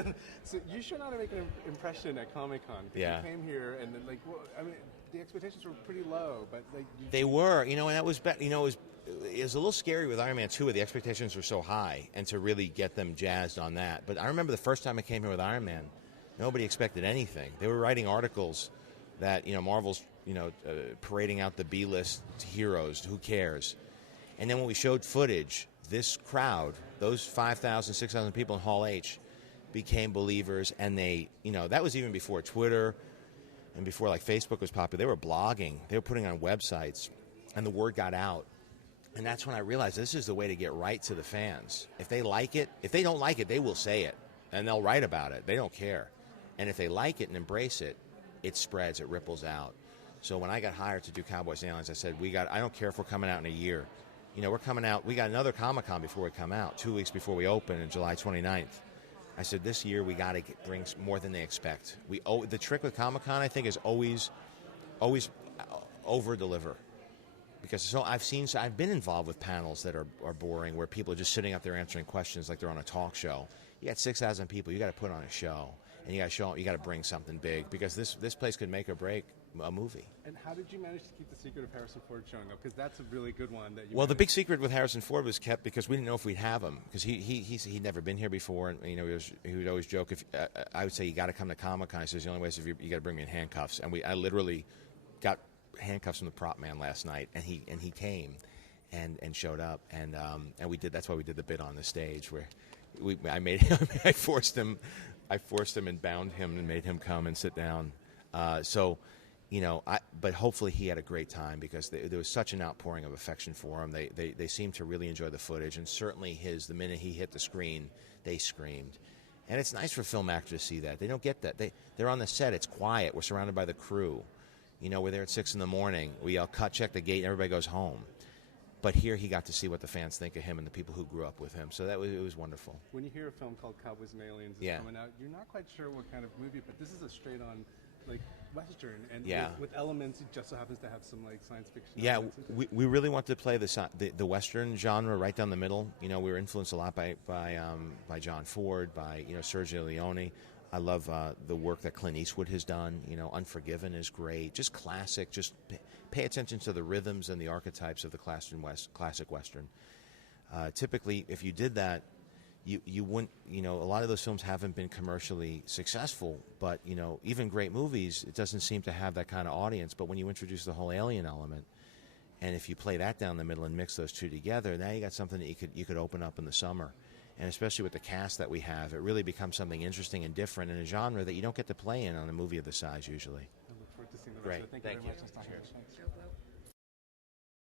So you sure know how to make an impression at Comic-Con. Yeah. You came here and then, like, well, I mean, the expectations were pretty low, but like They were, and that was, it was a little scary with Iron Man 2 where the expectations were so high, and to really get them jazzed on that. But I remember the first time I came here with Iron Man, nobody expected anything. They were writing articles that, Marvel's, parading out the B-list heroes, who cares? And then when we showed footage, this crowd, those 5,000, 6,000 people in Hall H, became believers, and they, that was even before Twitter and before like Facebook was popular. They were blogging, they were putting on websites, and the word got out. And that's when I realized this is the way to get right to the fans. If they like it, if they don't like it, they will say it, and they'll write about it. They don't care. And if they like it and embrace it, it spreads, it ripples out. So when I got hired to do Cowboys Aliens, I said, I don't care if we're coming out in a year. We're coming out, we got another Comic-Con before we come out, 2 weeks before we open on July 29th. I said, this year we got to bring more than they expect. The trick with Comic-Con, I think, is always over-deliver. Because I've been involved with panels that are boring, where people are just sitting up there answering questions like they're on a talk show. You got 6,000 people, you got to put on a show, and you got to bring something big, because this place could make or break a movie. And how did you manage to keep the secret of Harrison Ford showing up? Because that's a really good one. Well, the big secret with Harrison Ford was kept because we didn't know if we'd have him, because he'd never been here before, and he would always joke, if I would say, you got to come to Comic-Con. He says, the only way is if you got to bring me in handcuffs. And I literally got handcuffs from the prop man last night, and he came and showed up, and we did. That's why we did the bit on the stage where I forced him and bound him and made him come and sit down. But hopefully he had a great time, because there was such an outpouring of affection for him. They seemed to really enjoy the footage, and certainly the minute he hit the screen, they screamed. And it's nice for film actors to see that. They don't get that. They're on the set. It's quiet. We're surrounded by the crew. We're there at 6 a.m. We yell, cut, check the gate, and everybody goes home. But here he got to see what the fans think of him and the people who grew up with him. So it was wonderful. When you hear a film called Cowboys and Aliens is coming out, you're not quite sure what kind of movie, but this is a straight-on, like, Western, and with elements, it just so happens to have some like science fiction. Yeah, we really wanted to play the Western genre right down the middle. We were influenced a lot by John Ford, by Sergio Leone. I love the work that Clint Eastwood has done. Unforgiven is great, just classic. Just pay attention to the rhythms and the archetypes of the classic Western. Typically, if you did that, you wouldn't, a lot of those films haven't been commercially successful, but, even great movies, it doesn't seem to have that kind of audience. But when you introduce the whole alien element, and if you play that down the middle and mix those two together, now you got something that you could open up in the summer. And especially with the cast that we have, it really becomes something interesting and different in a genre that you don't get to play in on a movie of this size usually. I look forward to seeing the rest Great. of it. Thank you very much. Cheers. Thanks.